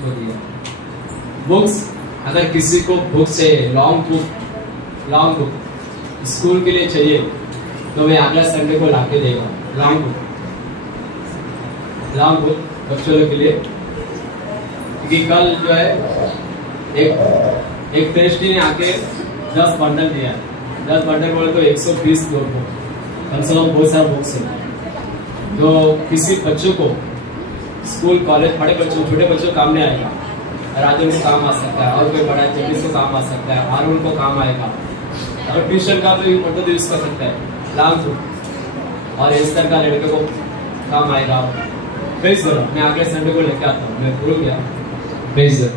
को दिया। बुक्स, अगर किसी को बुक से लॉन्ग बुक स्कूल के लिए चाहिए तो मैं अगला संडे को लाके देगा लॉन्ग बुक बच्चों के लिए। क्योंकि कल जो है एक पेस्ट्री ने आके 10 बंडल दिया। 10 बंडल बोले तो 120 लोग कम से कम बहुत सारा बुक्स है। तो किसी बच्चों को स्कूल कॉलेज पढ़े बच्चों छोटे बच्चों काम नहीं आएगा, राजन को काम आ सकता है, और कोई बड़ा जगदीश को काम आ सकता है, आरुण को काम आएगा। अगर ट्यूशन का तो यूज कर सकता है लाभ, और एस्तर का लड़के को काम आएगा। भेज दो, मैं अगले संडे को लेके आता हूँ, मैं भूल गया, भेज दो।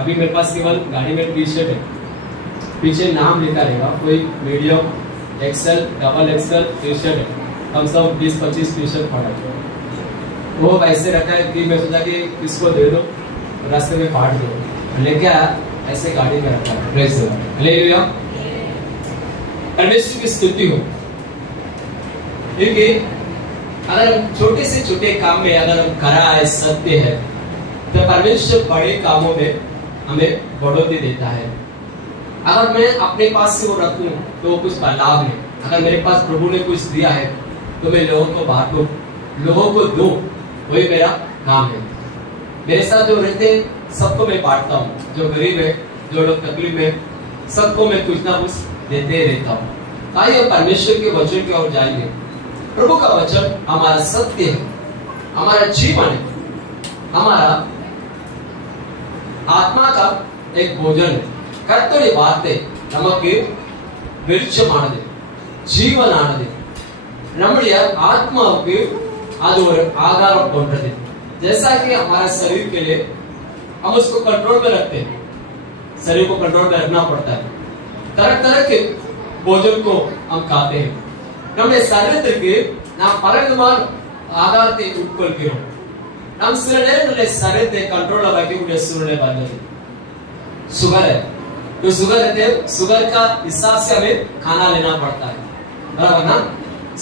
अभी मेरे पास केवल गाड़ी में टी शर्ट है, पीछे नाम लिखा रहेगा, कोई medium Excel double XL T shirt है, कम से कम 20-25 टी शर्ट पड़ा है। वो ऐसे रखा है कि मैं सोचा कि किसको दे दो, रास्ते में फाड़ दो, लेके आया ऐसे गाड़ी में रखा है। प्रेज द लॉर्ड, हालेलुया, परमेश्वर की स्तुति हो। क्योंकि अगर हम छोटे से छोटे काम में अगर हम करा है सत्य है तो परमेश्वर बड़े कामों में हमें बढ़ोतरी देता है। अगर मैं अपने पास से वो रखूं तो वो कुछ लाभ नहीं। अगर मेरे पास प्रभु ने कुछ दिया है तो मैं लोगों को बांटूं, लोगों को दूं, वही मेरा काम है। मेरे साथ जो रहते सबको मैं बांटता हूँ, जो गरीब है, जो लोग तकलीफ में, सबको मैं कुछ ना कुछ देते रहता हूँ। आइए परमेश्वर के वचन की ओर जाएंगे। प्रभु का वचन हमारा सत्य है, हमारा जीवन है, हमारा आत्मा का एक भोजन है। ಕರ್ತವ್ಯ ವಾರ್ತೆ ನಮಗೆ வெளிச்சமானது, ஜீவனானது, நம்முடைய आत्माவுக்கு அது ஒரு ஆகாரம் போன்றது। जैसा कि हमारे शरीर के लिए हम उसको कंट्रोल में रखते हैं, शरीर को कंट्रोल में रखना पड़ता है। तरह तरह के भोजन को हम खाते हैं। நம்முடைய சரீரத்திற்கு நாம் பலவிதமான ஆகாரத்தை உட்கொள்கிறோம்। நாம் சில நேரங்களில் சரீரத்தை कंट्रोल வைக்கக்கூடிய சூழ்நிலை வருகிறது। शुगर है तो शुगर रहते हैं, शुगर का हिसाब से हमें खाना लेना पड़ता है, बराबर ना।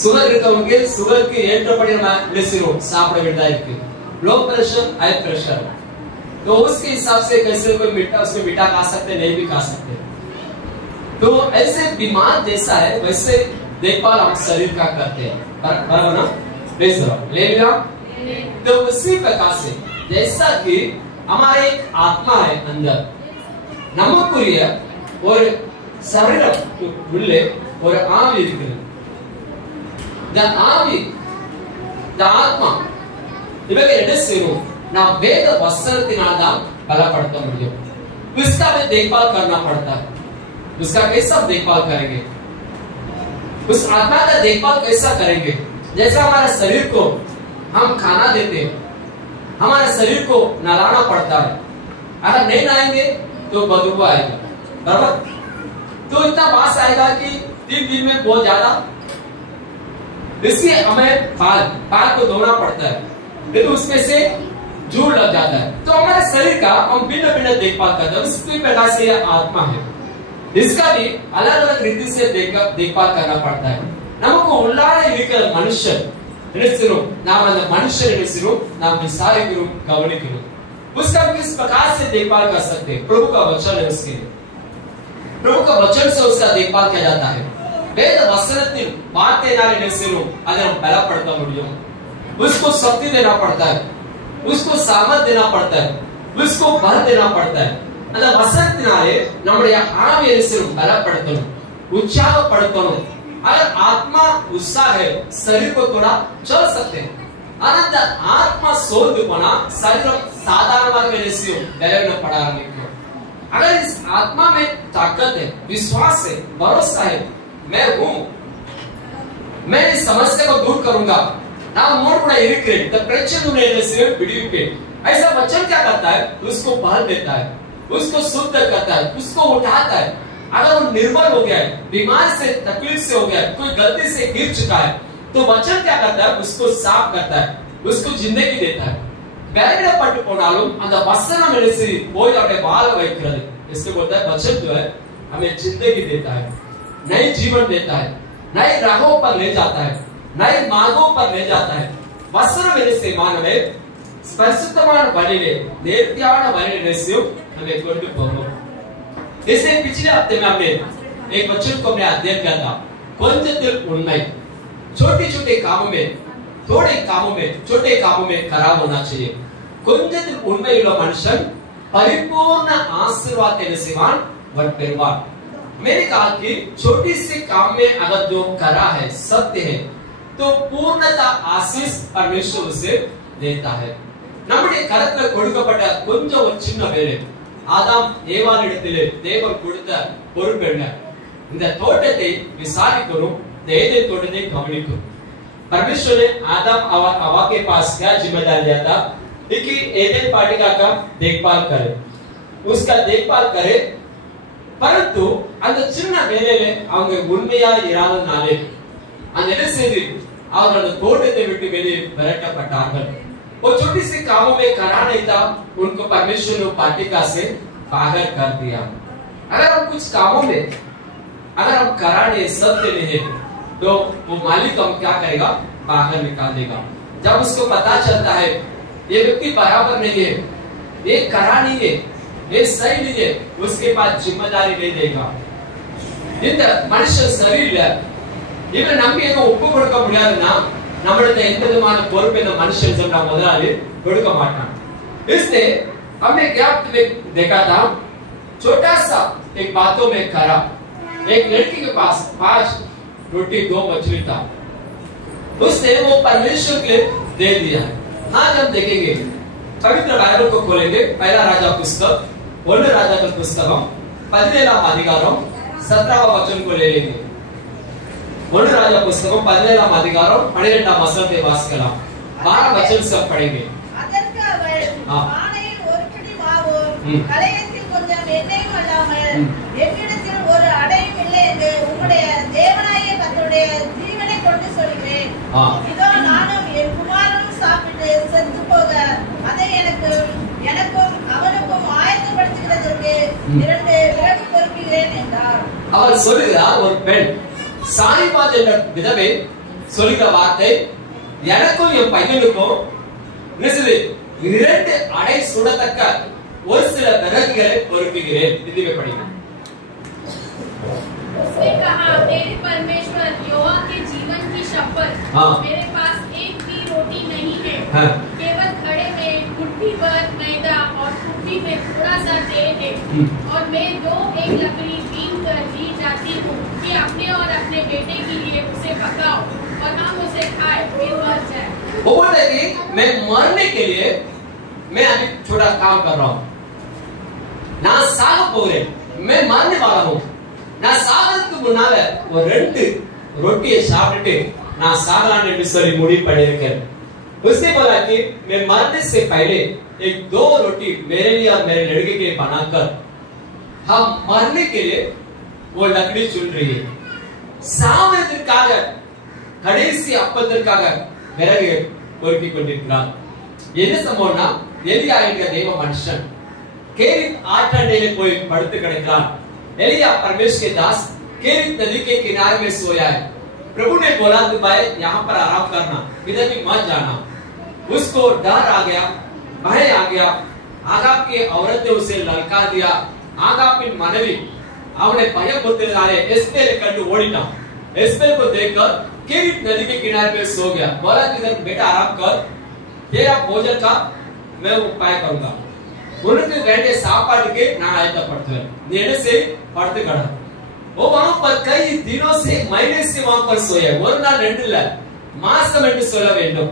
शुगर இருக்கவங்க சுகருக்கு ஏற்றபடி நம்ம மெடிசின் சாப்பிட வேண்டியதா இருக்கு। लो प्रेशर हाई प्रेशर, तो उसके हिसाब से कैसे कोई मीठा उसमें मीठा खा सकते नहीं भी खा सकते। तो ऐसे बीमार जैसा है वैसे देखभाल हम शरीर का करते हैं, बराबर ना। Praise the Lord, hallelujah. तो उसी प्रकार से जैसा कि हमारे एक आत्मा है अंदर, நமக்குரிய ஒரு சரீரம் உள்ளே ஒரு ஆவி இருக்கிறது। இந்த ஆவி, இந்த ஆத்மா இவங்க என்ன செய்யணும்? நாம் வேத வசனத்தினால் தான் பலப்படுத்த முடியும்। उसका भी देखभाल करना पड़ता है। उसका कैसा देखभाल करेंगे? उस आत्मा का देखभाल कैसा करेंगे? जैसा हमारे शरीर को हम खाना देते हैं, हमारे शरीर को नहलाना पड़ता है। अगर नहीं नहाएंगे तो बदबू आएगा, बराबर। तो इतना बास आएगा कि 3 दिन में बहुत ज्यादा, इसलिए हमें पाल को धोना पड़ता है, नहीं तो उसमें से जूड़ लग जाता है। तो हमारे शरीर का हम भिन्न भिन्न देखभाल करते हैं। उसी प्रकार से यह आत्मा है, इसका भी अलग अलग रीति से देखभाल करना पड़ता है। நமக்கு உள்ளார இருக்கிற மனுஷன் நினைச்சிரும், நாம் அந்த மனுஷன் நினைச்சிரும், நாம் விசாரிக்கிறோம், கவனிக்கிறோம்। उसका किस प्रकार से देखभाल कर सकते हैं? प्रभु का वचन है उसके लिए, प्रभु का वचन से उसका देखभाल किया जाता है। वेद वचनத்தில் வார்த்தையினாலே நினைச்சிரும், அதை हम பலப்படுத்த முடியும்। उसको शक्ति देना पड़ता है, उसको सामर्थ देना पड़ता है, उसको बल देना पड़ता है। அந்த வசனத்தினாலே நம்முடைய ஆவியை நினைச்சிரும் பலப்படுத்தணும், உற்சாகப்படுத்தணும்। अगर आत्मा उत्साह है शरीर को थोड़ा चल सकते हैं। अनंत आत्मा सोध बना शरीर साधारण पड़ा। अगर इस आत्मा में ताकत है, विश्वास है, भरोसा है, मैं हूं, मैं इस समस्या को दूर करूंगा, ऐसा वचन क्या करता है? उसको बल देता है, उसको शुद्ध करता है, उसको उठाता है। अगर वो निर्बल हो गया है, बीमार से तकलीफ से हो गया है, कोई गलती से गिर चुका है, तो वचन क्या करता है? उसको साफ करता है, उसको जिंदगी देता है। வேதனைப்பட்டு போனாலும் அந்த வசனம் எழுசி போய் அவரை வாழ வைக்கிறது। इसलिए बोलता है वचन जो है हमें जिंदगी देता है, नई जीवन देता है, नई राहों पर ले जाता है, नए मार्गों पर ले जाता है। वचन मेरे से मानवे பரிசுத்தமான வழியிலே நேர்த்தியான வழியிலேயும் हमें கொண்டு போகும். जैसे पिछले हफ्ते में हमने एक वचन को हमने अध्ययन किया था, கொஞ்சத்தில் உண்மை. छोटे छोटे कामों में, थोड़े कामों में, छोटे कामों में खराब होना चाहिए. கொஞ்சத்தில் உண்மையுள்ள மனுஷன் परिपूर्ण आशीर्वाद के निशान वन पेरवान. मैंने कहा कि छोटी सी काम में अगर जो करा है, सत्य है, तो पूर्णता आशीष परमेश्वर उसे देता है. நம்முடைய கரத்துல கொடுக்கப்பட்ட கொஞ்சம் ஒரு சின்ன வேலை, ஆதாம் ஏவாளிடத்திலே தேவன் கொடுத்த பொறுப்பு என்ன? இந்த தோட்டத்தை விசாரிக்கணும், ஏதேன் தோட்டத்தை கவனிக்கணும். परमेश्वर ने आदम और हवा के पास क्या जिम्मेदारी दिया था कि एदेन वाटिका का देखभाल करे, उसका देखभाल करे. परंतु அந்த சின்ன வேலையில அவங்க உண்மையா இராதனாலே அந்த என்ன செய்து அவர்கள் அந்த தோட்டத்தை விட்டு வெளியே விரட்டப்பட்டார்கள். वो छोटी सी कामों में करा नहीं था, उनको परमेश्वर ने वाटिका से बाहर कर दिया. अगर हम कुछ कामों में अगर हम करा नहीं, सत्य नहीं, तो वो मालिक हम क्या करेगा? बाहर निकाल देगा. जब उसको पता चलता है ये व्यक्ति बराबर नहीं है, ये करा नहीं है, ये सही नहीं है, उसके पास जिम्मेदारी नहीं देगा. இந்த மனுஷன் சரியில்லை, இவரை நம்பி எதுவும் ஒப்பு கொடுக்க முடியாதுன்னா நம்மளுக்கு எந்த விதமான பொறுப்பு இந்த மனுஷன் சொன்ன முதலாளி கொடுக்க மாட்டான். इसलिए हमने क्या देखा था, छोटा सा एक बातों में करा. एक लड़की के पास 5 रोटी 2 मछली था, उसने वो परमेश्वर के लिए दे दिया. आज हम देखेंगे, पवित्र बाइबल को खोलेंगे, पहला राजा पुस्तक, 1 ராஜாக்கள் புஸ்தகம் 17ஆம் அதிகாரம் 17ஆம் वचन को ले लेंगे. 1 ராஜா புஸ்தகம் 17ஆம் அதிகாரம் 12ஆம் வசனத்தை வாசிக்கலாம். 12 वचन सब पढ़ेंगे. அதற்கு அவள் பானையில் ஒரு பிடி மாவு, கலயத்தில் கொஞ்சம் எண்ணெயும் அல்லாமல் என்னிடத்தில் ஒரு அடையும் இல்லை என்று உம்முடைய தேவனாகிய கர்த்தருடைய ஜீவனை கொண்டு சொல்கிறேன். இதோ நானும் என் குமாரனும் சாப்பிட்டு செத்து போக அதை எனக்கும் அவனுக்கும் ஆயத்தப்படுத்துகிறதற்கு 2 விறகு பொறுக்கிறேன் என்றார். அவள் சொல்லுகிறார், ஒரு பெண் சாரிபாத் என்ற விதவை சொல்லுகிற வார்த்தை, எனக்கும் என் பையனுக்கும் 2 அடை சுடத்தக்க ஒரு சில விறகுகளை பொறுக்குகிறேன். இதுவே படிங்க. उसने कहा, तेरे परमेश्वर यहोवा के जीवन की शपथ, मेरे पास एक भी रोटी नहीं है, केवल घड़े में मुट्ठी भर मैदा और कुप्पी में थोड़ा सा तेल है, और मैं 2 एक लकड़ी बीन कर ली जाती हूँ कि अपने और अपने बेटे के लिए उसे पकाओ और हम उसे खाए फिर मर जाए. वो बोलता है कि मैं मरने के लिए मैं अभी छोटा काम कर रहा हूँ, ना साग पोरे, मैं मरने वाला हूँ. நான் சாகிறதுக்கு முன்னால ஒரு 2 रोटियां சாப்பிட்டு நான் சாகலான்னு என்று சொல்லி முடிவு பண்ணியிருக்கேன். उसने बोला कि मैं मरने से पहले एक 2 रोटी मेरे लिए और मेरे लड़के के लिए बनाकर हम मरने के लिए वो लकड़ी चुन रही है. சாவதற்காக கடைசி அப்பத்திற்காக விறகு பொறுக்கி கொண்டிருக்கிறார். என்ன சம்பவம்னா, எலியா என்கிற தெய்வ மனுஷன் கேரித் ஆற்றண்டையிலே போய் படுத்து கிடக்கிறான். एलिया परमेश्वर के दास केरित नदी के किनारे में सोया है. प्रभु ने बोला कि भाई यहाँ पर आराम करना, इधर भी मत जाना. उसको डर आ गया, भय आ गया. आगाब की औरत ने उसे ललकार दिया. आगाब की मनवी அவனை பயமுறுத்தினாலே एस्पेल कंडू ओडिना. एस्पेल को देखकर केरित नदी के किनारे पे सो गया. बोला कि इधर बेटा आराम कर, तेरा भोजन का मैं उपाय करूंगा. उनके வேண்டிய சாப்பாட்டுக்கு நான் ஆயத்தப்படுத்துவேன், நீ என்ன செய், படுத்து கிட. वो वहां पर कई दिनों से महीने से वहां पर सोया. ஒரு நாள் 2 இல்ல, மாசம் என்று சொல்ல வேண்டும்.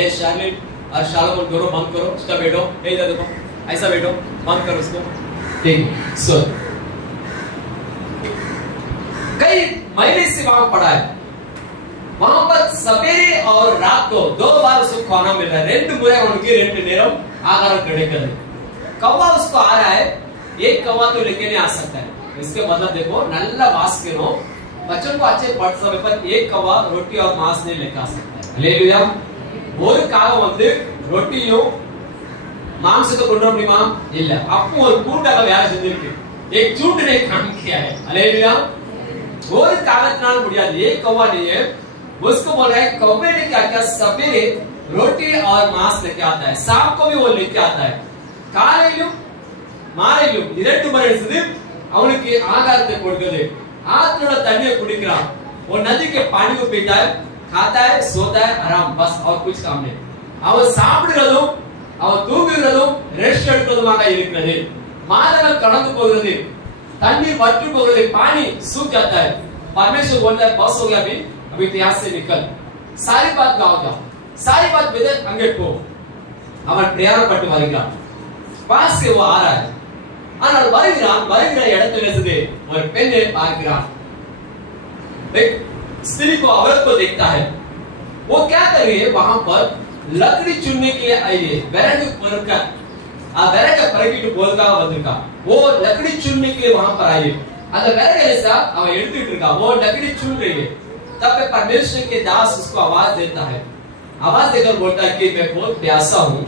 ए शार्लिन और शालोमन दोनों बंद करो, उसका बैठो, इधर देखो, ऐसा बैठो, बंद करो उसको. ठीक, सो कई महीने से वहां पड़ा है. वहां पर सवेरे और रात को 2 बार उसको खाना मिल रहा है. 2 मुறை उनके 2 நேரம் आहार கிடைக்கிறது. कौवा उसको आ रहा है, एक कौवा तो लेके नहीं आ सकता है. इसके मतलब देखो, नल्ला वास्किनो बच्चों को अच्छे पढ़ समय पर एक कौवा रोटी और मांस नहीं लेकर आ सकता है. हालेलुया. ஒரு காகம் வந்து ரொட்டியும் மாംസத்தை கொண்டு வர முடியுமா? இல்ல. அப்போ ஒரு கூட்டாக வேலை செஞ்சிருக்கு. एक झूठ ने काम किया है. हालेलुया. ஒரு காகத்தினால முடியாது. एक कौवा नहीं है. उसको बोल रहा है, कौवे ने क्या किया, सवेरे रोटी और मांस लेके आता है, सांप को भी वो लेके आता है. காலையிலும் மாலையிலும் இரண்டு முறை எடுத்து அவனுக்கு ஆகாரத்தை கொடுக்குது. ஆத்தோட தண்ணியை குடிக்கிறான். वो नदी के पानी को पीता है, खाता है, सोता है, आराम, बस और कुछ काम नहीं. அவன் சாப்பிடுறதும் அவன் தூங்குகிறதும் ரெஸ்ட் எடுப்பதுமாக இருக்கிறது. மாதங்கள் கடந்து போகிறது, तन्नीर बट्टू बोलते पानी सूख जाता है. परमेश्वर बोलता है बस हो गया, अभी तो यहाँ से निकल, सारी बात गाओ जाओ, सारी बात बेदर अंगेट को அவன் பிரயாணம் பட்டு வருகிறான். பாஸ் से वो आ रहा है. ஆனால் வருகிற இடத்துல இருந்து ஒரு பெண்ணை பார்க்கிறான். एक स्त्री को, औरत को देखता है. वो क्या कर रही है, वहां पर लकड़ी चुनने के लिए आई है. विறகு பொறுக்க विறகு பறக்கிட்டு போறதுக்காக வந்திருக்கா. वो लकड़ी चुनने के लिए वहां पर आई है. அந்த विறகு ऐसा அவன் எடுத்துட்டு இருக்கா. वो लकड़ी चुन रही है. तब पे परमेश्वर के दास उसको आवाज देता है. आवाज देकर बोलता है कि मैं बहुत प्यासा हूँ,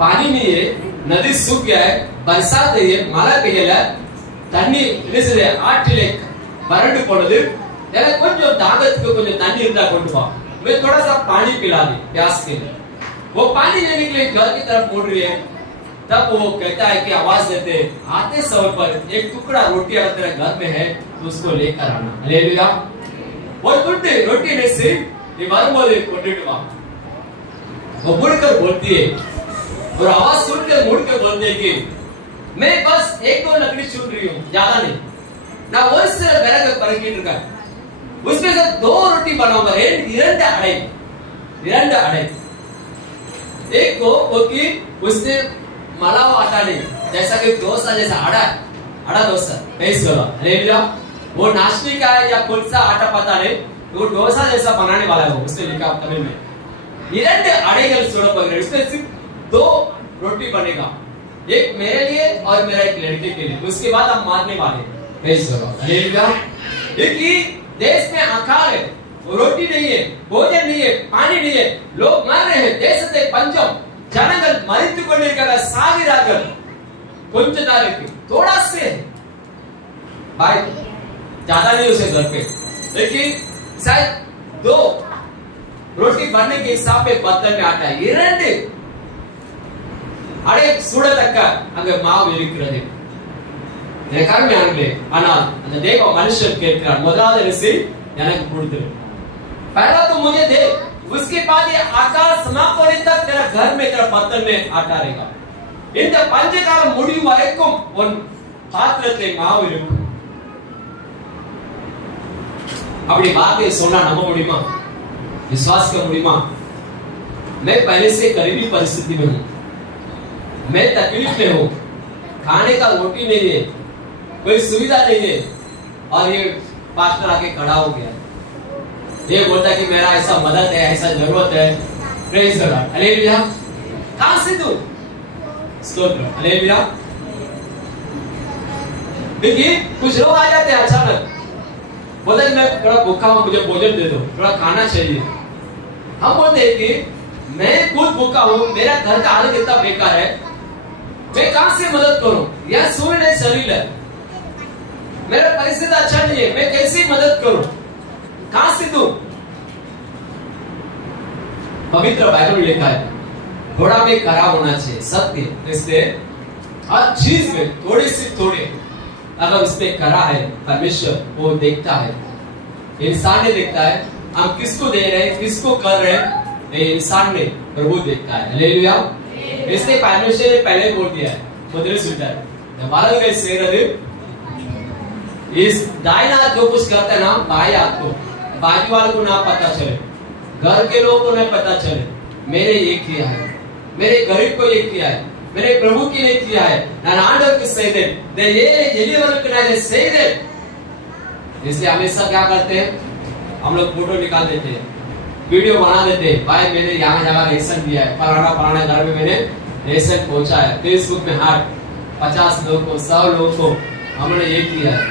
पानी नहीं है, नदी सूख गया है, बरसात है, மழை பெய்யல, தண்ணி நினைச்சது ஆற்றிலே வறண்டு போனது, எனக்கு கொஞ்சம் தாகத்துக்கு கொஞ்சம் தண்ணி இருந்தா கொண்டு வா, मैं थोड़ा सा पानी पिला दे प्यास के लिए. वो पानी लेने के लिए घर की तरफ मुड़ रही है. तब वो कहता है कि आवाज देते, आते समय पर एक टुकड़ा रोटी अगर तेरे घर में है तो उसको लेकर आना. हालेलुया. वो तुंडे रोटी में से ये வரும்போது கொண்டுட்டு வா. वो मुड़कर बोलती है और आवाज सुनकर मुड़कर बोलती है कि मैं बस एक दो लकड़ी चुन रही हूँ, ज्यादा नहीं. நான் ஒரு சில விறகு பறக்கிட்டு இருக்கேன், उसमें से दो रोटी बनाऊंगा. இரண்டு அடை. एक को वो कि उसने मला हुआ आटा नहीं, जैसा कि डोसा जैसा आड़ा डोसा बेस वाला. हालेलुया. वो नाश्ते का है या कौन सा आटा पता नहीं, वो डोसा जैसा बनाने वाला है. वो उसने लिखा तमिल में இரண்டு அடைகள் சுடப்படுகிறது. इसमें सिर्फ दो रोटी बनेगा, एक मेरे लिए और मेरा एक लड़के के लिए. उसके बाद हम मारने वाले. बेस वाला. हालेलुया. देखिए देश में अकाल है, रोटी नहीं है, भोजन नहीं है, पानी नहीं है, लोग मर रहे हैं. தேசத்தை பஞ்சம், ஜனங்கள் மரித்து கொண்டிருக்கிறார்கள், சாகிறார்கள். கொஞ்ச நாளைக்கு थोड़ा से भाई, ज्यादा नहीं उसे घर पे, लेकिन शायद दो रोटी बनने के हिसाब पे बर्तन में आता है. இரண்டு அடை சுடத்தக்க அங்க மாவு இருக்கிறது. ஆனால் அந்த தேவ மனுஷன் கேட்கிறார், முதலாவது அரிசி எனக்கு கொடுத்துரு, पहला तो मुझे दे, उसके बाद ये आकाश समाप्त होने तक तेरा घर में, तेरा बर्तन में आटा रहेगा. இந்த பஞ்ச காலம் முடியும் வரைக்கும் உன் பாத்திரத்தில் மாவு இருக்கும். அப்படி வார்த்தையை சொன்னா நம்ப முடியுமா, विश्वास कर முடியுமா? मैं पहले से गरीबी परिस्थिति में हूँ, मैं तकलीफ में हूँ, खाने का रोटी नहीं है, कोई सुविधा नहीं है, और ये पास्टर आके खड़ा हो गया, ये बोलता है कि मेरा ऐसा मदद है, ऐसा जरूरत है. Praise the Lord. हालेलुया. कहां से तू? स्तोत्र. हालेलुया. देखिए कुछ लोग आ जाते हैं अचानक, बोलते हैं मैं थोड़ा भूखा हूं, मुझे भोजन दे दो, थोड़ा खाना चाहिए. हम बोलते हैं कि मैं खुद भूखा हूं, मेरा घर का हालत इतना बेकार है, मैं कहां से मदद करूं? यह सूर्य शरीर है, मेरा परिस्थिति अच्छा नहीं है, मैं कैसे मदद करूं? कहां से दूं? पवित्र बाइबल में लिखा है थोड़ा में करा होना चाहिए, सत्य. इसलिए हर चीज में थोड़े से थोड़े अगर उसमें करा है, परमेश्वर वो देखता है. इंसान ने देखता है हम किसको दे रहे हैं, किसको कर रहे हैं, ये इंसान ने, प्रभु देखता है. हालेलुया. इसलिए परमेश्वर ने पहले बोल दिया है, முதல்ல சொல்லிட்டார், இந்த வலதுகை செய்றது, इस दाहिना हाथ जो कुछ करता है ना, बाएं हाथ को, बाजू वाले को ना पता चले, घर के लोगों को नहीं पता चले, मेरे ये किया है, मेरे गरीब को ये किया है, मेरे प्रभु के लिए किया है, நான் ஆண்டவருக்கு செய்தேன், ஏழை எளியவருக்கு நான் செய்தேன். इसलिए हमेशा क्या करते हैं, हम लोग फोटो निकाल देते हैं, वीडियो बना देते हैं, भाई मैंने यहाँ जगह रेशन दिया है, फलाना घर में मैंने रेशन पहुंचा है. फेसबुक में 50 लोगों को, 100 लोगों को हमने ये किया है.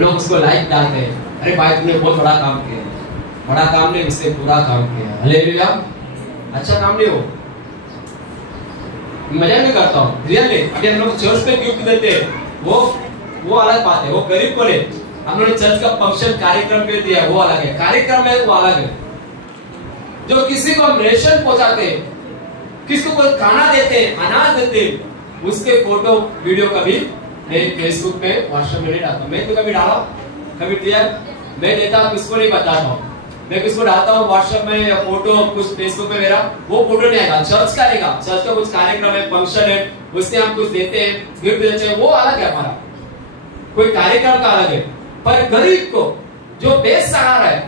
लोग उसको लाइक डालते हैं, अरे भाई तुमने बहुत बड़ा काम किया. बड़ा काम नहीं, उससे पूरा काम किया. हालेलुया. अच्छा काम नहीं हो, मजा नहीं करता हूँ रियली. अभी हम लोग चर्च पे गिफ्ट देते हैं, वो अलग बात है, वो गरीब को ले. हम लोग चर्च का फंक्शन कार्यक्रम पे दिया, वो अलग है, कार्यक्रम है वो अलग है। जो किसी को हम रेशन पहुंचाते हैं, किसी को खाना देते हैं, अनाज देते हैं, उसके फोटो वीडियो कभी मैं फेसबुक पे व्हाट्सएप में नहीं डालता। मैं तो कभी डाला, कभी दिया, मैं देता किसको नहीं बताता हूँ। मैं किसको डालता हूँ व्हाट्सएप में या फोटो कुछ फेसबुक पे, मेरा वो फोटो नहीं आएगा। चर्च का रहेगा, चर्च का कुछ कार्यक्रम है, फंक्शन है, उसमें हम कुछ देते हैं, गिफ्ट देते हैं, वो अलग है हमारा, कोई कार्यक्रम का अलग है। पर गरीब को जो बेसहारा है,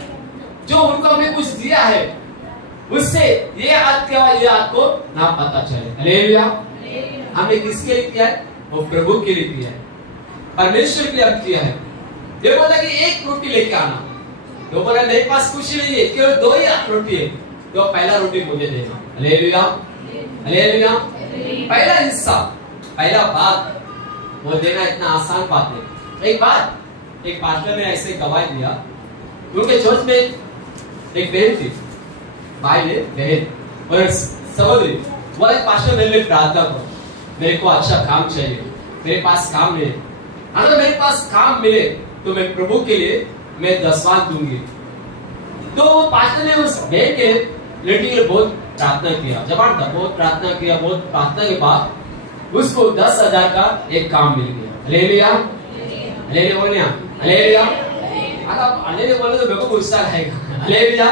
जो उनको हमने कुछ दिया है, उससे ये आपको ना पता चले। हालेलुया। हमने किसके लिए किया है? वो प्रभु के लिए किया है, परमेश्वर के लिए हम किया है। ये बोला कि एक रोटी लेके आना, तो बोला मेरे पास कुछ नहीं है, केवल 2 ही रोटी है, तो पहला रोटी मुझे देना। Hallelujah, hallelujah. पहला हिस्सा, पहला भाग वो देना इतना आसान बात है। एक बात, एक पास्टर ने ऐसे गवाही दिया, उनके चर्च में एक बहन थी, भाई ने बहन और सहोदरी, बोला पास्टर मेरे लिए प्रार्थना करो, मेरे को अच्छा काम चाहिए, मेरे पास काम नहीं, अगर मेरे पास काम मिले तो मैं प्रभु के लिए मैं 10वां दूंगी। तो पास्टर ने उस बहन के लड़की के लिए बहुत प्रार्थना किया, जबरदस्त बहुत प्रार्थना किया। बहुत प्रार्थना के बाद उसको 10,000 का एक काम मिल गया। हालेलुया, हालेलुया बोलिए, हालेलुया। अगर आप हालेलुया बोले तो मेरे को गुस्सा आएगा। हालेलुया।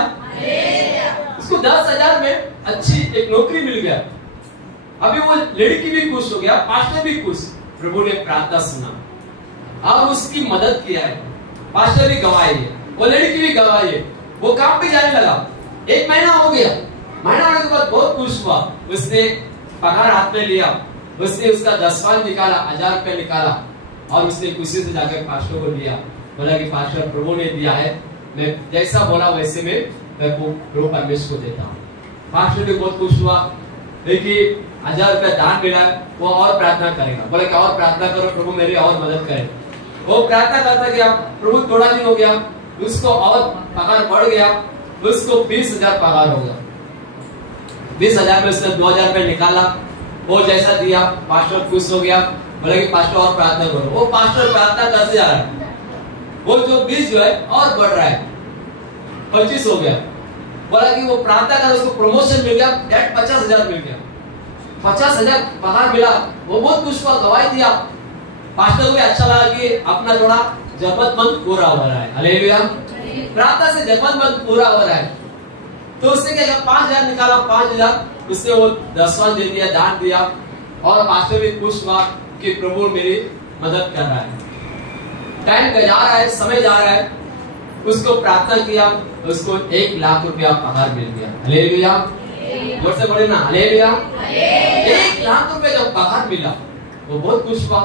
उसको 10,000 में अच्छी एक नौकरी मिल गया। अभी वो लड़की भी खुश हो गया, पास्टर भी खुश। प्रभु ने प्रार्थना सुना और उसकी मदद किया है। पास्टर भी गवाही है, वो लड़की भी गवाही है, वो काम भी जाने लगा। 1 महीना हो गया, महीना होने के बाद बहुत खुश हुआ। उसने पगार हाथ में लिया, उसने उसका 10वां निकाला, 1000 रुपया निकाला और उसने खुशी से जाकर पास्टर को दिया। बोला कि पास्टर प्रभु ने दिया है, मैं जैसा बोला वैसे मैं प्रभु परमेश्वर को देता हूँ। पास्टर भी बहुत खुश हुआ। देखिए 1000 रुपया दान मिला, वो और प्रार्थना करेगा। बोला कि और प्रार्थना करो, प्रभु मेरी और मदद करे। वो प्रार्थना करता गया, प्रभु थोड़ा दिन हो गया, उसको और पगार बढ़ गया, उसको 20,000 पगार हो गया। 20,000 में उसने 2,000 रुपये निकाला, वो जैसा दिया पास्टर खुश हो गया। बोला कि पास्टर और प्रार्थना करो। वो पास्टर प्रार्थना करते जा रहा है, वो जो 20 जो है और बढ़ रहा है, 25 हो गया। बोला कि वो प्रार्थना कर, उसको प्रमोशन मिल गया, 50,000 मिल गया, 50,000 पगार मिला। वो बहुत खुश हुआ, गवाही दिया। पास्टर को भी अच्छा लगा कि अपना थोड़ा जरूरतमंद पूरा हो रहा है। हालेलुया। प्रार्थना से जरूरतमंद पूरा हो रहा है। तो उसने क्या किया, 5,000 निकाला, 5,000 उसने वो 10वां दे दिया, दान दिया। और पास्टर भी खुश हुआ कि प्रभु मेरी मदद कर रहा है। टाइम जा रहा है, समय जा रहा है, उसको प्रार्थना किया, उसको 1 लाख रुपया पगार मिल गया। हालेलुया, जोर से बोले ना, हालेलुया। 1 लाख रुपया जब पगार मिला, वो बहुत खुश हुआ।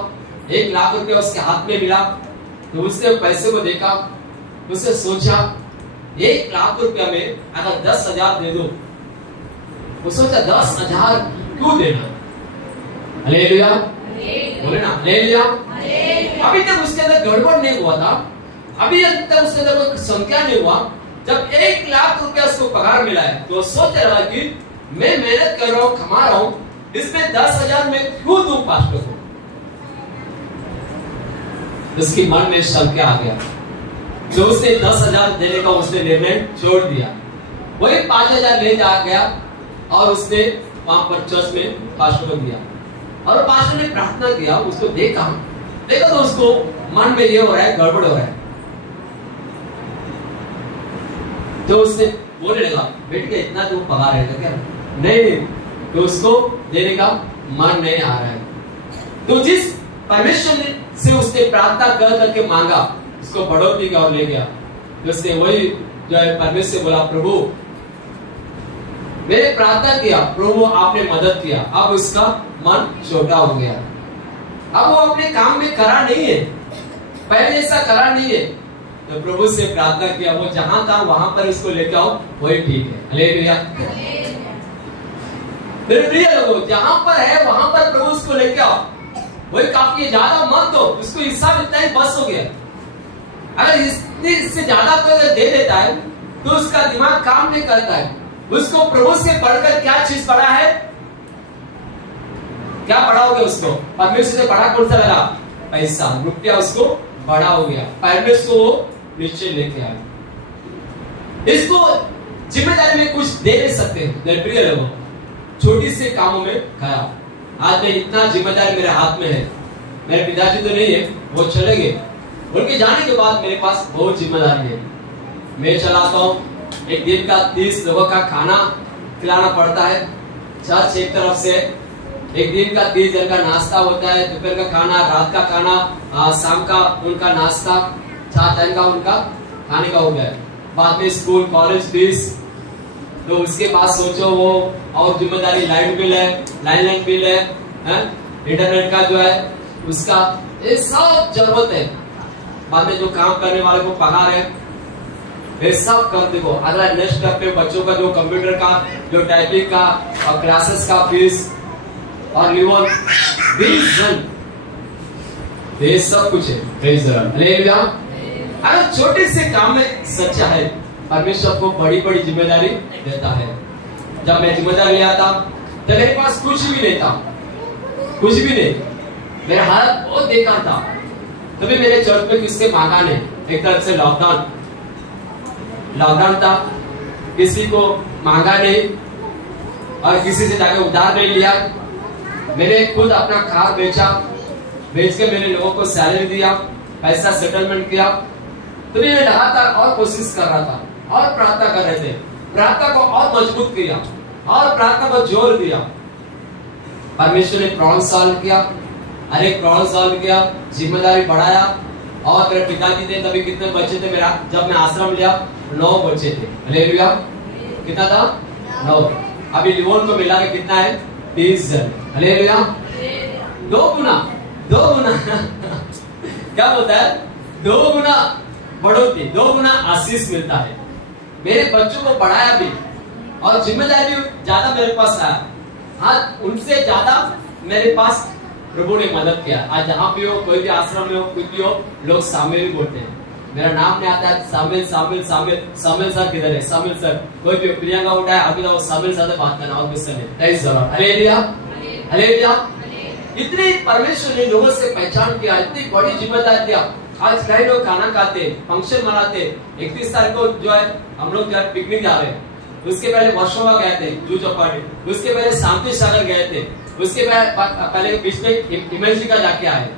1 लाख रुपया उसके हाथ में मिला, तो उसने पैसे को देखा, उसने सोचा 1 लाख रुपया में अगर 10,000 दे दो, वो सोचा 10,000 क्यों देना। हालेलुया, बोले ना, हालेलुया। अभी तक उसके अंदर गड़बड़ नहीं हुआ था, अभी तक उसके अंदर कोई संख्या नहीं हुआ। जब 1 लाख रुपया उसको पगार मिला है, तो सोच रहा कि मैं मेहनत कर रहा हूँ, कमा रहा हूँ, इसमें 10,000 में क्यों दूं पास्टर को। उसकी मन में संख्या आ गया, जो उसने 10,000 देने का उसने निर्णय छोड़ दिया। वही 5,000 ले जा गया और उसने वहां पर चर्च में पास्टर को दिया। और पास्टर ने प्रार्थना किया, उसको देखा तो उसको मन में ये हो रहा है, गड़बड़ हो रहा है। तो उसने बोलने लगा, बेटे इतना तुम पगार है क्या? नहीं, तो उसको देने का मन नहीं आ रहा है। तो जिस परमेश्वर से उसने प्रार्थना कर करके मांगा, उसको बढ़ोतरी की ओर ले गया। उसने वही जो है परमेश्वर से बोला, प्रभु मैंने प्रार्थना किया, प्रभु आपने मदद किया, अब उसका मन छोटा हो गया। अब वो अपने काम में करा नहीं है, पहले जैसा करा नहीं है। तो प्रभु से प्रार्थना किया, वो जहां था वहां पर इसको लेके आओ, वही ठीक है। हालेलुया। मेरे प्रिय लोगों, जहां पर है वहां पर प्रभु उसको लेके आओ, वही काफी। ज्यादा मत दो, उसको हिस्सा इतना ही बस हो गया। अगर इससे ज्यादा कोई दे देता है तो उसका दिमाग काम नहीं करता है। उसको प्रभु से बढ़कर क्या चीज बड़ा है, क्या बढ़ाओगे उसको? परमेश्वर से बड़ा कौन सा लगा? पैसा, रुपया उसको बड़ा हो गया, पेरेंट्स को नीचे लेके आए। इसको जिम्मेदारी में कुछ दे नहीं सकते मेरे प्रिय लोगों, छोटी से कामों में खड़ा। आज मैं इतना जिम्मेदारी मेरे हाथ में है, मेरे पिताजी तो नहीं है, वो चले गए, उनके जाने के बाद मेरे पास बहुत जिम्मेदारी है। मैं चलाता हूँ, एक दिन का 30 लोगों का खाना खिलाना पड़ता है। चर्च एक तरफ से, एक दिन का 30 जन का नाश्ता होता है, दोपहर का खाना, रात का खाना, शाम का उनका नाश्ता, 4 टाइम का उनका खाने का हो गया। बाद में स्कूल कॉलेज फीस, तो उसके बाद सोचो वो और जिम्मेदारी, लाइट बिल है, लाइन बिल है, इंटरनेट का जो है उसका, ये सब जरूरत है। बाद में जो काम करने वाले को पगार है, ये सब कर देखो। अगला नेक्स्ट स्टेप पे बच्चों का जो कंप्यूटर का, जो टाइपिंग का और क्लासेस का फीस और लिवन, ये सब कुछ है। हालेलुया। अगर छोटे से काम में सच्चा है, परमेश्वर को बड़ी बड़ी जिम्मेदारी देता है। जब मैं जिम्मेदारी लिया था तो मेरे पास कुछ भी नहीं था, कुछ भी नहीं, मेरा हालत बहुत बेकार था। तभी मेरे चर्च में किससे मांगा नहीं, एक तरफ से लॉकडाउन था, किसी को मांगा नहीं और किसी से जाके उधार नहीं लिया। मैंने खुद अपना कार बेच के मैंने लोगों को सैलरी दिया, पैसा सेटलमेंट किया। तो मैं लगातार और कोशिश कर रहा था और प्रार्थना कर रहे थे, प्रार्थना को और मजबूत किया और प्रार्थना को जोर दिया। परमेश्वर ने प्रॉब्लम सॉल्व किया, अनेक प्रॉब्लम सॉल्व किया, जिम्मेदारी बढ़ाया। और मेरे पिताजी थे तभी कितने बच्चे थे मेरा, जब मैं आश्रम लिया 9 बच्चे थे। हालेलुया। कितना था? 9। अभी लिवोन को मिला के कितना है? 30 जन। हालेलुया। 2 गुना क्या बोलता है? 2 गुना बढ़ोतरी, 2 गुना आशीष मिलता है। मेरे बच्चों को पढ़ाया भी और जिम्मेदारी भी ज्यादा मेरे पास आया। हाँ, उनसे ज्यादा मेरे पास प्रभु ने मदद किया। आज जहाँ भी हो, कोई भी आश्रम में हो, कुछ भी हो, लोग सामेल बोलते हैं। मेरा नाम नहीं आता है, सामेल सर किधर है? सामेल सर। कोई भी प्रियंका उठा है, अभी तो सामेल सर से बात करना और किससे नहीं। Hallelujah, hallelujah. इतनी परमेश्वर ने लोगों से पहचान किया, इतनी बड़ी जिम्मेदारी दिया। आज कई लोग खाना खाते, फंक्शन मनाते। 31 तारीख को जो है हम लोग पिकनिक जा रहे हैं। उसके पहले वर्षोवा गए थे, जू चौपाटी। उसके पहले शांति सागर गए थे। उसके पहले बीच में इमेजी का जाके आए।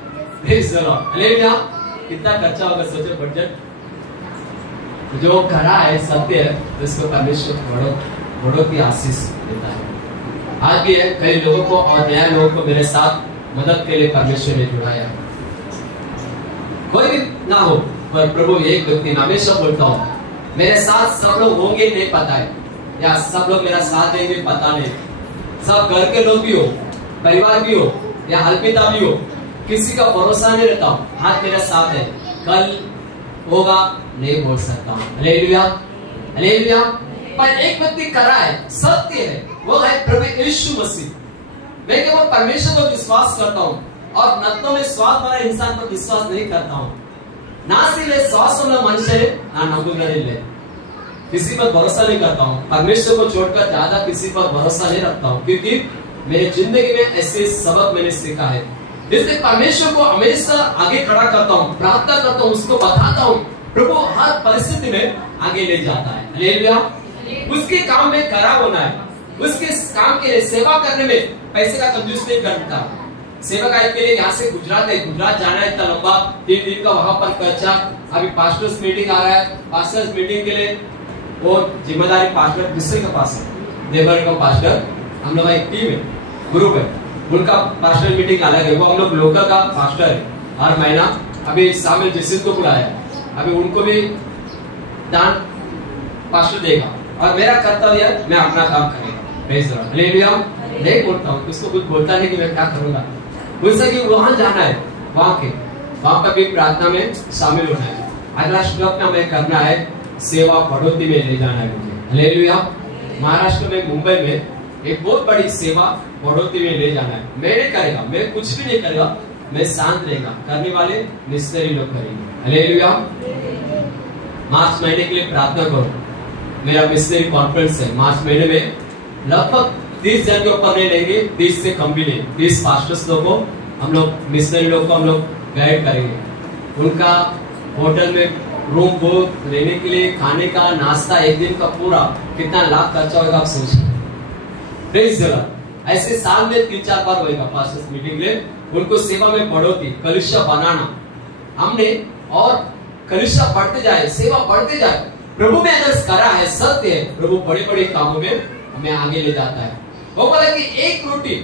कितना खर्चा होगा सोचो, बजट जो करा है सत्य है, उसको परमेश्वर बड़ों की आशीष देता है। आज भी है, कई लोगों को और नया लोगों को मेरे साथ मदद के लिए परमेश्वर ने जुड़ाया। कोई भी ना हो पर प्रभु एक व्यक्ति, हमेशा बोलता हूँ, मेरे साथ सब लोग होंगे नहीं पता है, या सब लोग मेरा साथ देंगे पता नहीं। सब घर के लोग भी हो, परिवार भी हो, या हल्पिता भी हो, किसी का भरोसा नहीं रहता हूँ। हाथ मेरा साथ है, कल होगा नहीं बोल सकता हूँ। Hallelujah, hallelujah. पर एक व्यक्ति करा है, सत्य है, वो है प्रभु यीशु मसीह। मैं केवल परमेश्वर पर विश्वास करता हूँ और नत्तों में स्वाद वाला इंसान पर विश्वास नहीं करता हूँ। ना सिले श्वास मनुष्य ना नंबुगरिल्ले, किसी पर भरोसा नहीं करता हूँ। परमेश्वर को छोड़कर ज्यादा किसी पर भरोसा नहीं रखता हूँ, क्योंकि मेरी जिंदगी में ऐसे सबक मैंने सीखा है। इसलिए परमेश्वर को हमेशा आगे खड़ा करता हूँ, प्रार्थना करता हूँ, उसको बताता हूँ। प्रभु हर परिस्थिति में आगे ले जाता है। हालेलुया। उसके काम में खड़ा होना है, उसके काम के सेवा करने में पैसे का कंजूस नहीं करता। सेवा का के लिए यहाँ से गुजरात है, गुजरात जाना है, इतना लंबा 3 दिन का वहां पर खर्चा। अभी पास्टर्स मीटिंग आ रहा है, पास्टर्स मीटिंग के लिए वो जिम्मेदारी पास्टर दूसरे के पास है। देवर का पास्टर, हम लोग एक टीम है, ग्रुप है, उनका पास्टर मीटिंग अलग है। वो हम लोग लोकल का पास्टर है। हर महीना अभी शामिल जिसित को बुलाया, अभी उनको भी दान पास्टर देगा और मेरा कर्तव्य है मैं अपना काम करेगा। हालेलुया। नहीं बोलता हूँ, उसको कुछ बोलता नहीं कि मैं क्या करूंगा। मुझसे कि वहां जाना है, वहां पर भी प्रार्थना में शामिल होना है। अगला स्टेप में करना है, सेवा बढ़ोतरी में ले जाना है मुझे। हालेलुया। महाराष्ट्र में, मुंबई में एक बहुत बड़ी सेवा बढ़ोतरी में ले जाना है। मैं नहीं करेगा, मैं कुछ भी नहीं करेगा, मैं शांत रहेगा, करने वाले मिस्त्री लोग करेंगे। हालेलुया। मार्च महीने के लिए प्रार्थना करो। मेरा मिस्त्री कॉन्फ्रेंस है मार्च महीने में, लगभग 30 जन के ऊपर नहीं लेंगे, 30 से कम भी नहीं। 30 पास्टर्स लोग को हम लोग, मिशनरी लोग को हम लोग गाइड करेंगे। उनका होटल में रूम बुक, लेने के लिए खाने का नाश्ता, एक दिन का पूरा कितना लाख खर्चा होगा आप सोचिए। Praise the Lord. ऐसे साल में 3-4 बार होगा पास्टर्स मीटिंग में, उनको सेवा में बढ़ोतरी, कलीसिया बनाना हमने, और कलीसिया बढ़ते जाए, सेवा बढ़ते जाए। प्रभु में अगर करा है, सत्य है, प्रभु बड़े बड़े कामों में हमें आगे ले जाता है। वो बोला कि एक रोटी,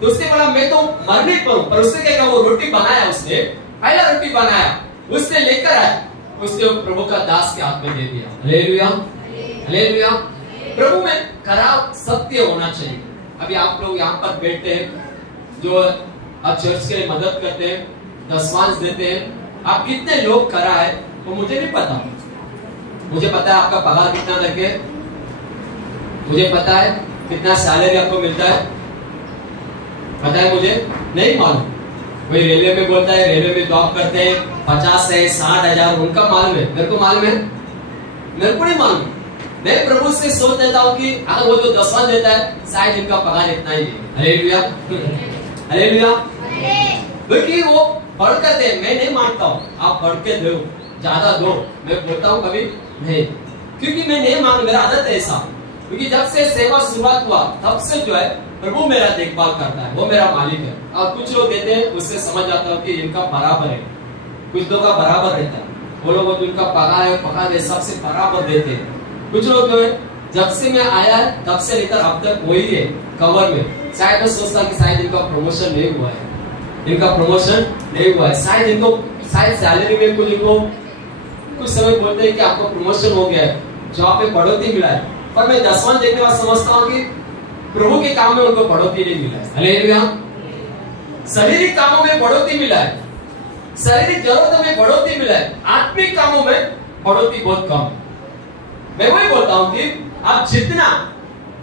तो उसने बोला मैं तो मर नहीं पाऊं, पर उसने क्या कहा, वो रोटी बनाया, उसने पहला रोटी बनाया, उसने लेकर आया, उसने प्रभु का दास के हाथ में दे दिया। Hallelujah, hallelujah. प्रभु में करा सत्य होना चाहिए। अभी आप लोग यहाँ पर बैठते हैं, जो आप चर्च के लिए मदद करते हैं, दशमांश देते हैं, आप कितने लोग करा है वो मुझे नहीं पता। मुझे पता है आपका पगार कितना करके, मुझे पता है कितना सैलरी आपको मिलता है, पता है मुझे नहीं मालूम। कोई रेलवे में बोलता है, रेलवे में जॉब करते हैं, 50 से 60 हजार उनका मालूम है, मेरे को मालूम है, मेरे को नहीं मालूम। मैं प्रभु से सोच देता हूँ कि अगर वो जो दशवां देता है, शायद इनका पगार इतना ही है। Hallelujah, hallelujah. क्योंकि वो बढ़ कर दे, मैं नहीं मानता हूँ आप बढ़ के दो, ज्यादा दो, मैं बोलता हूँ कभी नहीं, क्योंकि मैं नहीं मांग, मेरा आदत है ऐसा। क्योंकि जब से सेवा शुरुआत हुआ तब से जो है प्रभु मेरा देखभाल करता है, वो मेरा मालिक है। और कुछ लोग देते हैं, उससे समझ आता है कि इनका बराबर है, कुछ लोग का बराबर रहता है, वो लोग जिनका पगार है सबसे बराबर देते हैं। कुछ लोग जो है जब से मैं आया तब से लेकर अब तक वही है कवर में। शायद मैं सोचता कि शायद इनका प्रमोशन नहीं हुआ है, इनका प्रमोशन नहीं हुआ है, शायद इनको, शायद सैलरी में कुछ इनको कुछ समय बोलते हैं कि आपको प्रमोशन हो गया है, जॉब में बढ़ोतरी मिला है, पर मैं दसवां देखने बाद समझता हूँ कि प्रभु के काम में उनको बढ़ोतरी नहीं मिला है। हालेलुया। शारीरिक कामों में बढ़ोतरी मिला है, शारीरिक जरूरतों में बढ़ोतरी मिला है, आत्मिक कामों में बढ़ोतरी बहुत कम। मैं वही बोलता हूँ कि आप जितना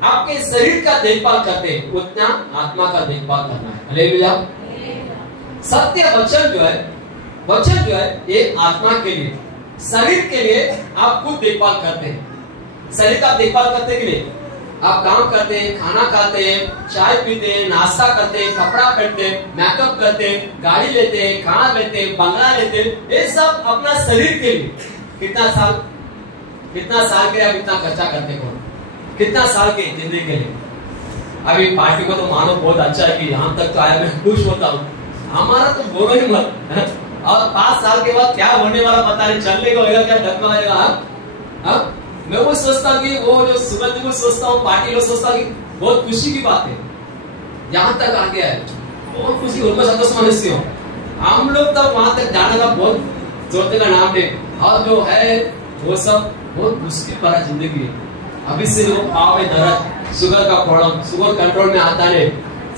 आपके शरीर का देखभाल करते हैं, उतना आत्मा का देखभाल करना है। हालेलुया। सत्य वचन जो है, वचन जो है ये आत्मा के लिए, शरीर के लिए आप खुद देखभाल करते हैं। शरीर का देखभाल करते हैं कि नहीं? आप काम करते हैं, खाना खाते हैं, चाय पीते हैं, नाश्ता करते हैं, कपड़ा पहनते हैं, मेकअप करते हैं, गाड़ी लेते हैं, कार लेते हैं, बंगला लेते हैं, ये सब अपना शरीर के लिए। कितना साल के लिए आप इतना खर्चा करते हो? कितना साल के जिंदगी के लिए? अभी पार्टी को तो मानो बहुत अच्छा है कि यहाँ तक तो आया, मैं खुश होता हूँ। हमारा तो बोलो ही मत। और 5 साल के बाद क्या होने वाला पता नहीं, चलने को होगा क्या, डरना होगा। मैं वो सोचता हूँ कि वो जो सुगंध को सोचता हूँ, पार्टी को सोचता हूँ कि बहुत खुशी की बात है, यहाँ तक आ गया है, बहुत खुशी, उनको संतोष मनुष्य हो। हम लोग तब वहां तक जाने का बहुत सोचने का नाम नहीं, और जो है वो सब बहुत मुश्किल भरा जिंदगी है। अभी से वो पाव में दर्द, शुगर का प्रॉब्लम, शुगर कंट्रोल में आता है,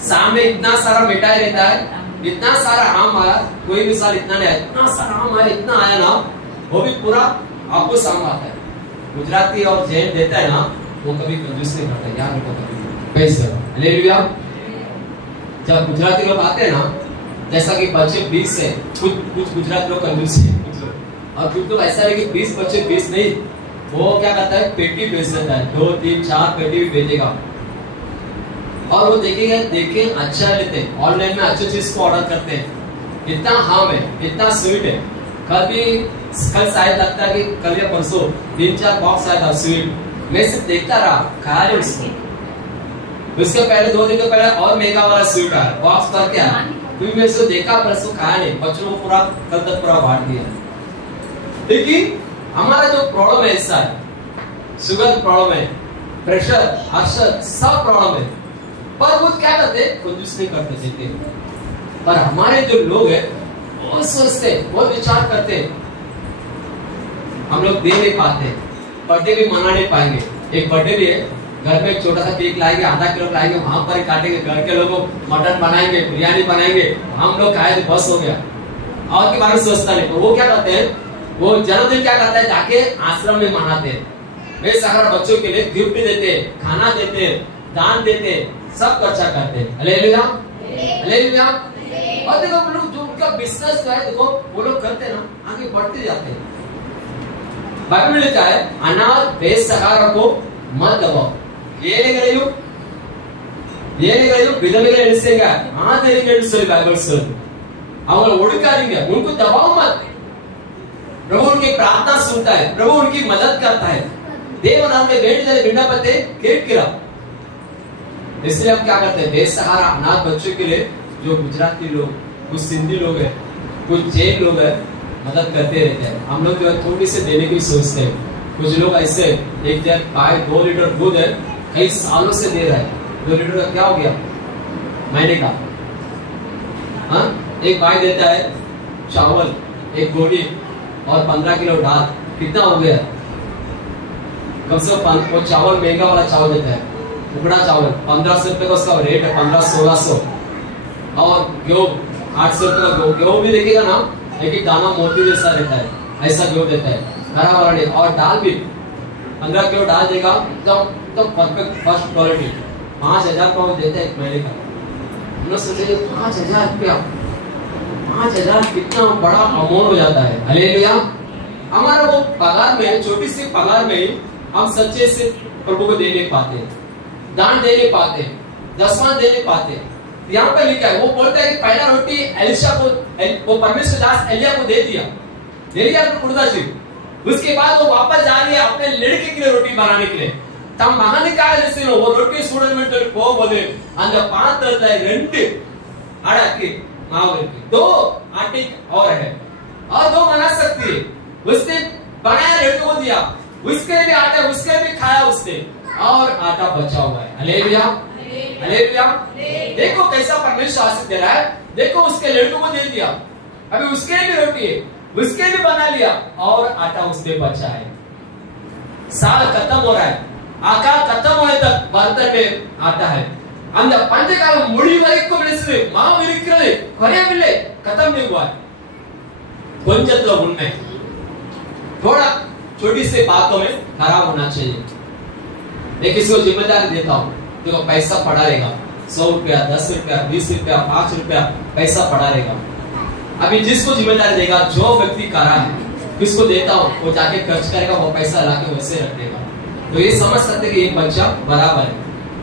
सामने इतना सारा मिठाई रहता है, इतना सारा आम आया, कोई भी साल इतना नहीं आया, इतना सारा आम आया, इतना आया ना, वो भी पूरा आपको साम आता है। गुजराती और जैन देता है ना, वो कभी कंजूस नहीं करता यार, उनको कभी पैसे। हालेलुया। जब गुजराती लोग आते हैं ना, जैसा कि बच्चे 20 है, कुछ गुजराती लोग कंजूस है, और कुछ लोग ऐसा है कि 20 बच्चे 20 नहीं, वो क्या करता है, पेटी बेच देता है, 2, 3, 4 पेटी भी बेचेगा। और वो देखेंगे, देखें अच्छा लेते हैं, ऑनलाइन में अच्छी चीज को ऑर्डर करते हैं, इतना हार्म है, इतना स्वीट है। कल शायद लगता है कि कल या परसों 3-4 बॉक्स आया था स्वीट, मैं सिर्फ देखता रहा, खाया नहीं उसको। उसके पहले 2 दिन के पहले और महंगा वाला स्वीट आया, बॉक्स भर के आया, क्योंकि मैं इसको देखा परसों खाया नहीं, बच्चों को पूरा कल तक पूरा बांट दिया। लेकिन हमारा जो प्रॉब्लम है ऐसा है, शुगर प्रॉब्लम है, प्रेशर, हर्षद, सब प्रॉब्लम है, पर वो क्या करते, कंजूस नहीं करते देते। पर हमारे जो लोग हैं बहुत सोचते, बहुत विचार करते, हम लोग दे नहीं पाते, बर्थडे भी मना नहीं पाएंगे। एक बर्थडे भी है, घर में छोटा सा केक लाएंगे, आधा किलो लाएंगे, वहां पर काटेंगे, घर के लोगों मटन बनाएंगे, बिरयानी बनाएंगे, हम लोग खाए तो बस हो गया, और के बारे में सोचता नहीं। तो वो क्या करते हैं, वो जन्मदिन क्या करता है, जाके आश्रम में मनाते हैं, वे सारा बच्चों के लिए गिफ्ट देते, खाना देते, दान देते, सब खर्चा करते हैं। Hallelujah, hallelujah. और देखो लोग जो उनका बिजनेस है, देखो वो लोग करते हैं ना, आगे बढ़ते जाते हैं। बाइबल में लिखा है, अनाथ बेसहारा को मत दबाओ, ಏಳೆಗಳೆಯು விதவைகளை என்ன செய்யுங்க, ஆதரிங்கன்னு சொல்லி பைபிள் சொல்லுது. அவங்களை ஒடுக்காதீங்க, உனக்கு दबाव मत, प्रभु उनकी प्रार्थना सुनता है, प्रभु उनकी मदद करता है। देव नाम में विण्णपते केट्किरा। इसलिए हम क्या करते हैं, बेसहारा अनाथ बच्चों के लिए जो गुजराती लोग, कुछ सिंधी लोग हैं, कुछ जैन लोग हैं, मदद करते रहते हैं। हम लोग जो है थोड़ी से देने की सोचते हैं। कुछ लोग ऐसे, एक जन गाय 2 लीटर दूध है, कई सालों से दे रहा है, 2 लीटर का क्या हो गया महीने का? हाँ, एक भाई देता है चावल, एक गोली और 15 किलो दाल, कितना हो गया? कम से कम वो चावल महंगा वाला चावल देता है, उकड़ा चावल 1500 रुपए का उसका रेट है, 1500-1600। और गेहूं 800 रुपए का गेहूं भी देखेगा ना, एक दाना मोती जैसा रहता है, ऐसा गेहूं देता है, खरा वाला नहीं। और दाल भी 15 किलो दाल देगा तो परफेक्ट फर्स्ट क्वालिटी, 5000 का वो देता है एक महीने का। हमने सोचे 5000 रुपया, 5000 कितना बड़ा अमाउंट हो जाता है। हालेलुया। हमारा वो पगार में, छोटी सी पगार में हम सच्चे से प्रभु को दे नहीं पाते, दान दे नहीं पाते, दसवां दे नहीं पाते। यहाँ पे लिखा है, वो बोलता है कि पहला रोटी एलिशा को, वो परमेश्वर दास एलिया को दे दिया कुर्दाशी। उसके बाद वो वापस जा रही है अपने लड़के के लिए रोटी बनाने के लिए। तब महान काल वो रोटी सुडन போகும்போது அந்த பாத்திரத்துல 2 அடக்கி माव की 2 आटे और है और 2 बना सकती है। उसने बनाया, लड़के को दिया, उसके भी आटा, उसके भी खाया उसने, और आटा बचा हुआ है। Hallelujah, hallelujah. देखो कैसा परमेश्वर आशीष दे रहा है। देखो उसके लड़कों को दे दिया, अभी उसके भी रोटी है, उसके भी बना लिया, और आटा उसने बचा है। साल खत्म हो रहा है, आकार खत्म होने तक बर्तन में आटा है। அந்த பஞ்சகாலம் முடிவு வரைக்கும் விளைச்சது மாவு இருக்கிறது, குறையவில்லை, खत्म नहीं हुआ है। கொஞ்சத்துல उनमें थोड़ा छोटी सी बातों में खराब होना चाहिए। मैं किसी को जिम्मेदारी देता हूँ, देखो पैसा पड़ा रहेगा, 100 रुपया, 10 रुपया, 20 रुपया, 5 रुपया पैसा पड़ा रहेगा। अभी जिसको जिम्मेदारी देगा, जो व्यक्ति करा है, किसको देता हूँ, वो जाके खर्च करेगा, वो पैसा लाके वैसे रख देगा। तो ये समझ सकते कि एक बच्चा बराबर है,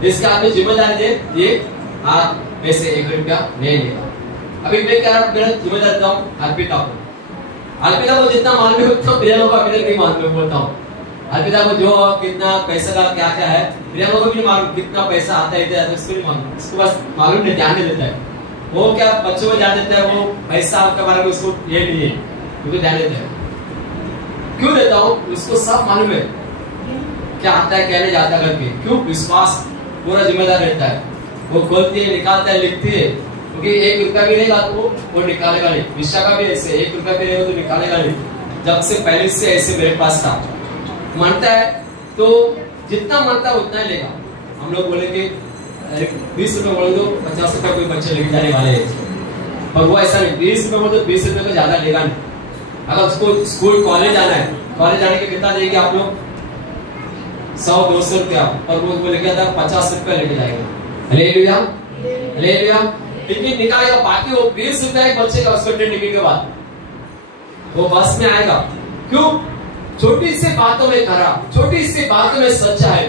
इसके हाथ में जिम्मेदारी दे, ये हाथ में से 1 रुपया नहीं लेगा। अभी मैं क्या जिम्मेदारी देता हूँ अर्पिता को। अर्पिता को जितना मालूम है उतना प्रिया को अभी तक नहीं मालूम बोलता हूँ। अर्पिता को जो कितना पैसा का क्या क्या है, प्रिया को भी नहीं मालूम कितना पैसा आता है, उसको नहीं मालूम, उसको बस मालूम नहीं, ध्यान नहीं देता है। वो क्या बच्चों को ध्यान देता है, वो पैसा के बारे में उसको ये नहीं है, उसको ध्यान देता है। क्यों देता हूँ, उसको सब मालूम है क्या आता है क्या नहीं जाता करके। क्यों? विश्वास पूरा जिम्मेदार रहता है। वो खोलती है, निकालता है, लिखती है, क्योंकि 1 रुपया भी रहेगा तो वो निकालेगा नहीं। विश्वा का भी ऐसे 1 रुपया भी रहेगा तो निकालेगा नहीं। जब से पहले से ऐसे मेरे पास था, मानता है तो जितना मानता है उतना ही लेगा। हम लोग बोलेंगे 20 रुपए बोल दो, 50 रुपया कोई बच्चे लेके जाने वाले हैं, पर वो ऐसा नहीं। 20 रुपए बोल दो, 20 रुपए का ज्यादा लेगा नहीं। अगर उसको स्कूल कॉलेज जाना है, कॉलेज जाने के कितना देंगे आप लोग? 100-200 रुपया, और वो लेके आता 50 रुपया लेके जाएगा। Hallelujah, hallelujah. टिकट निकालेगा, बाकी वो 20 रुपया ही बचेगा उसको टिकट के बाद, वो बस में आएगा। क्यों? छोटी सी बातों में खरा, छोटी सी बातों में सच्चा है,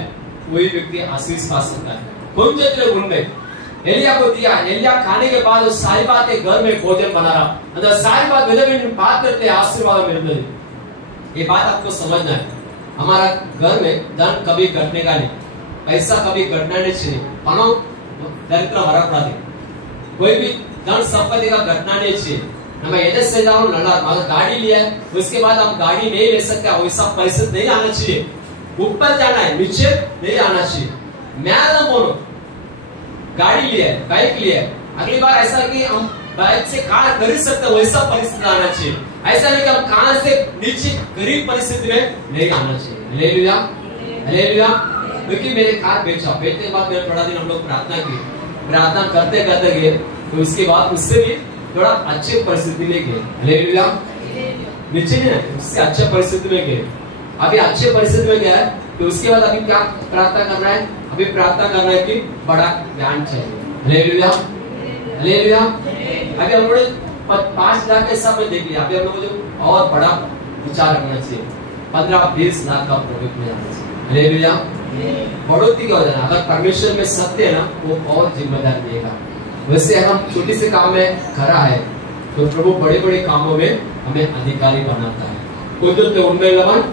वही व्यक्ति आशीष पा सकता है। कुंजत्र उनमें एलिया को दिया, एलिया खाने के बाद उस सारी बात के घर में भोजन बना रहा, अंदर सारी बात बात करते आशीर्वाद मिलते। ये बात आपको समझना है। हमारा घर में धन कभी घटने का नहीं, पैसा कभी घटना नहीं चाहिए। मानो दरिद्र हरा प्रादी, कोई भी धन संपत्ति का घटना नहीं चाहिए। நம்ம எதை செய்தாலும் நல்லா இருக்கும்। अगर गाड़ी लिया है उसके बाद हम गाड़ी नहीं ले सकते, वैसा परिस्थिति नहीं आना चाहिए। ऊपर जाना है, नीचे नहीं आना चाहिए। मैं बोलो गाड़ी लिया है, बाइक लिया है, अगली बार ऐसा कि हम बाइक से कार खरीद सकते, वैसा परिस्थिति आना चाहिए। ऐसा नहीं कि हम कार से नीचे गरीब परिस्थिति में नहीं आना चाहिए। Hallelujah, hallelujah. क्योंकि मेरे कार बेचा, बेचने के बाद थोड़ा दिन हम लोग प्रार्थना की, प्रार्थना करते करते गए, तो उसके बाद उससे भी थोड़ा अच्छे परिस्थिति में गए। हालेलुया, नीचे नहीं, उससे अच्छे परिस्थिति में गए। अभी अच्छे परिस्थिति में गया है, तो उसके बाद अभी क्या प्रार्थना करना है? अभी प्रार्थना करना है कि बड़ा ज्ञान चाहिए। Hallelujah, hallelujah. अभी हम लोग 5 लाख के सब में देख लिया, अभी हम लोग जो और बड़ा विचार रखना चाहिए, 15-20 लाख का प्रोजेक्ट में जाना चाहिए। हालेलुया, बढ़ोतरी का हो जाना। अगर परमेश्वर में सत्य है ना, वो और जिम्मेदारी देगा। वैसे हम छोटी से काम में खरा है, तो प्रभु बड़े बड़े कामों में हमें अधिकारी बनाता है। கொஞ்சத்தை உண்மையிலவன்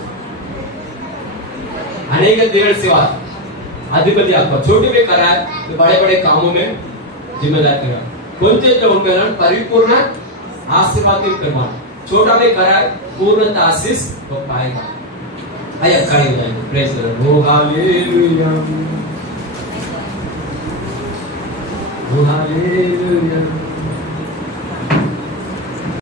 अनेक देवल सेवा अधिपति आपको छोटे में करा है तो बड़े बड़े कामों में जिम्मेदार करा कुंते तो उनके नाम परिपूर्ण आशीर्वाद करवा छोटा में करा है पूर्ण आशीष तो पाएगा आया खड़े हो जाएंगे praise the Lord o hallelujah o hallelujah